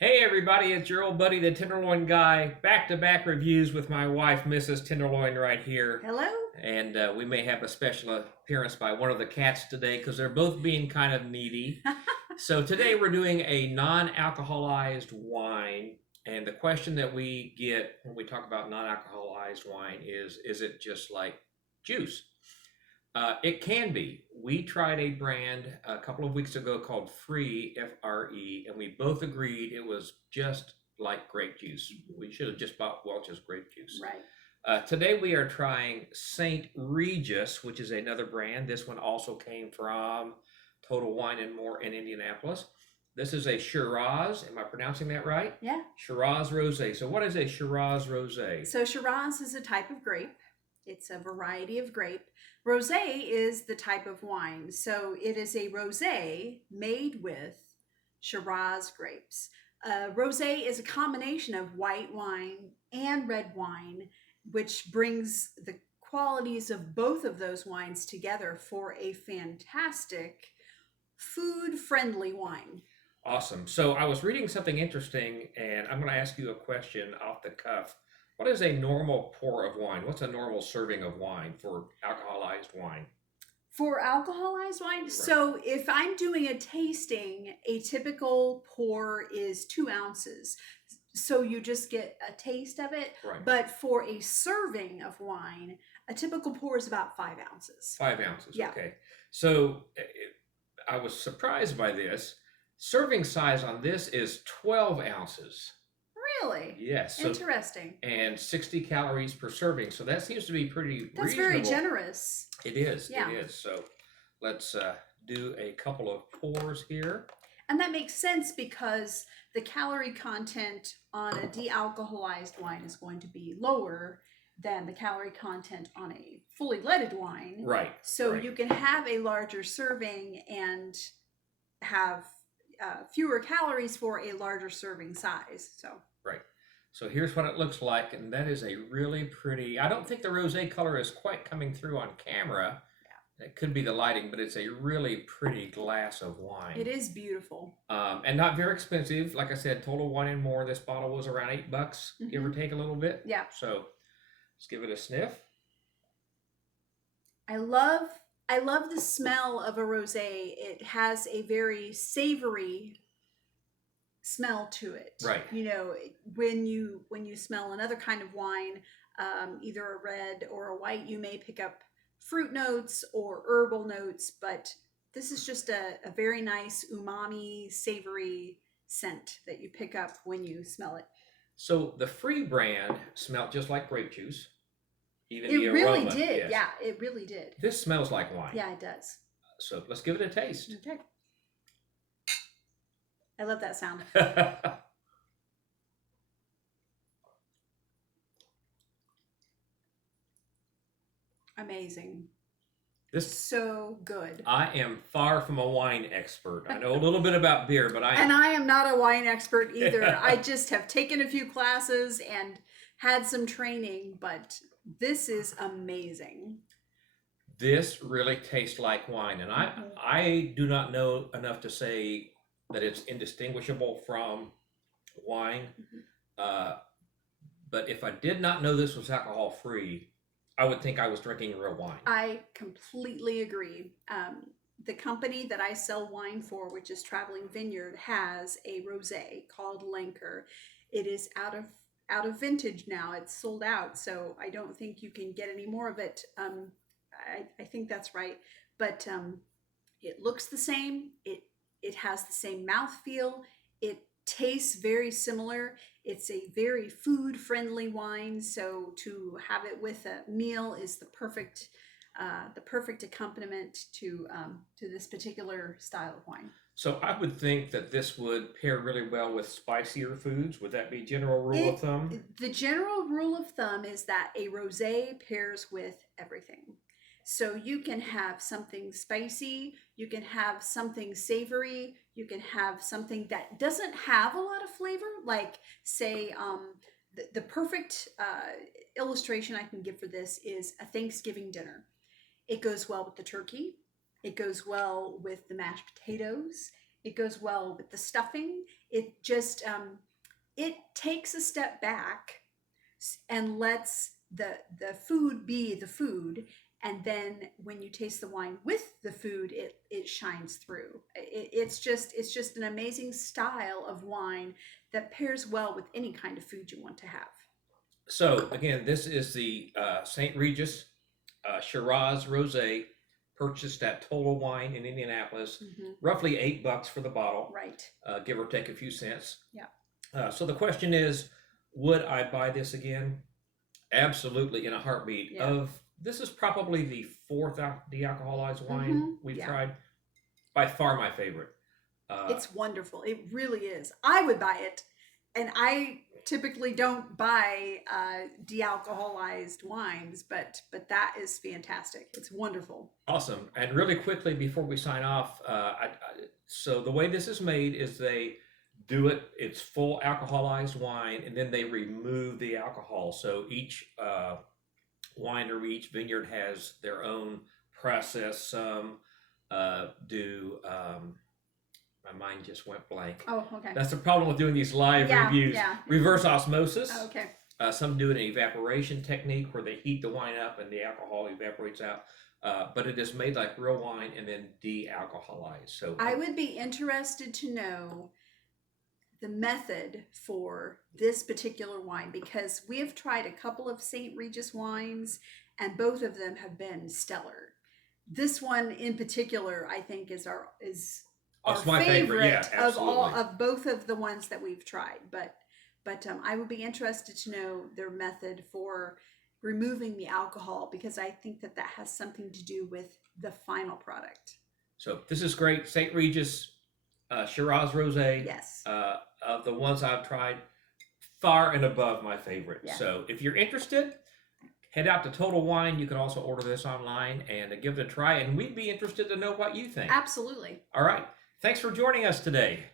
Hey everybody, it's your old buddy the Tenderloin Guy. Back-to-back reviews with my wife, Mrs. Tenderloin, right here. Hello? And we may have a special appearance by one of the cats today because they're both being kind of needy. So today we're doing a non-alcoholized wine. And the question that we get when we talk about non-alcoholized wine is it just like juice? It can be. We tried a brand a couple of weeks ago called Free, FRE, and we both agreed it was just like grape juice. We should have just bought Welch's grape juice. Right. Today we are trying St. Regis, which is another brand. This one also came from Total Wine and More in Indianapolis. This is a Shiraz. Am I pronouncing that right? Yeah. Shiraz Rosé. So what is a Shiraz Rosé? So Shiraz is a type of grape. It's a variety of grape. Rosé is the type of wine. So it is a rosé made with Shiraz grapes. Rosé is a combination of white wine and red wine, which brings the qualities of both of those wines together for a fantastic food-friendly wine. Awesome. So I was reading something interesting, and I'm going to ask you a question off the cuff. What is a normal pour of wine? What's a normal serving of wine for alcoholized wine? For alcoholized wine, Right. so if I'm doing a tasting, a typical pour is 2 ounces. So you just get a taste of it. Right. But for a serving of wine, a typical pour is about 5 ounces. 5 ounces. Yeah. Okay. So I was surprised by this. Serving size on this is 12 ounces. Really? Yes. So, Interesting. and 60 calories per serving. So that seems to be pretty That's reasonable. very generous. It is. Yeah. It is. So let's do a couple of pours here. And that makes sense because the calorie content on a de-alcoholized wine is going to be lower than the calorie content on a fully leaded wine. Right. So right. you can have a larger serving and have fewer calories for a larger serving size. So Right. So here's what it looks like, and that is a really pretty. I don't think the rosé color is quite coming through on camera. Yeah. It could be the lighting, but it's a really pretty glass of wine. it is beautiful. And not very expensive. Like I said, Total Wine and More. This bottle was around $8, give or take a little bit. Yeah. So let's give it a sniff. I love the smell of a rosé. It has a very savory smell to it. Right. You know, when you smell another kind of wine, either a red or a white, you may pick up fruit notes or herbal notes, but this is just a very nice umami, savory scent that you pick up when you smell it. So the Free brand smelled just like grape juice. Even It the really aroma, did. yes. Yeah, it really did. This smells like wine. Yeah, it does. So let's give it a taste. Okay. I love that sound. Amazing. This So good. I am far from a wine expert. I know a little bit about beer, but And I am not a wine expert either. I just have taken a few classes and had some training, but this is amazing. This really tastes like wine, and I do not know enough to say that it's indistinguishable from wine. But if I did not know this was alcohol free, I would think I was drinking real wine. I completely agree. The company that I sell wine for, which is Traveling Vineyard, has a rosé called Lanker. It is out of vintage now. It's sold out, so I don't think you can get any more of it. I think that's right. But it looks the same. It has the same mouthfeel. It tastes very similar. It's a very food-friendly wine, so to have it with a meal is the perfect accompaniment to this particular style of wine. So I would think that this would pair really well with spicier foods. Would that be general rule of thumb? The general rule of thumb is that a rosé pairs with everything. So you can have something spicy, you can have something savory, you can have something that doesn't have a lot of flavor, like say the perfect illustration I can give for this is a Thanksgiving dinner. It goes well with the turkey. It goes well with the mashed potatoes. It goes well with the stuffing. It just it takes a step back and lets the food be the food, and then when you taste the wine with the food, it shines through. It's just an amazing style of wine that pairs well with any kind of food you want to have. So again, this is the St. Regis Shiraz Rosé, purchased at Total Wine in Indianapolis. Roughly $8 for the bottle, Right. give or take a few cents. Yeah. So the question is, would I buy this again? Absolutely, in a heartbeat. Yeah. This is probably the fourth de-alcoholized wine we've Yeah. tried. By far my favorite. It's wonderful. It really is. I would buy it, and I typically don't buy de-alcoholized wines, but that is fantastic. It's wonderful. Awesome. And really quickly before we sign off, so the way this is made is they do it. It's full alcoholized wine, and then they remove the alcohol. So each winery, each vineyard has their own process. Some do. My mind just went blank. Oh, okay. That's the problem with doing these live Yeah, reviews. yeah. Reverse osmosis. Oh, okay. Some do an evaporation technique where they heat the wine up and the alcohol evaporates out. But it is made like real wine and then de-alcoholized. So I would be interested to know the method for this particular wine, because we have tried a couple of St. Regis wines and both of them have been stellar. This one in particular, I think, is our That's my favorite. Yeah, of all absolutely. of both of the ones that we've tried. But I would be interested to know their method for removing the alcohol, because I think that has something to do with the final product. So this is great. St. Regis Shiraz Rosé. Yes. Of the ones I've tried, far and above my favorite. Yeah. So if you're interested, head out to Total Wine. You can also order this online and give it a try. And we'd be interested to know what you think. Absolutely. All right. Thanks for joining us today.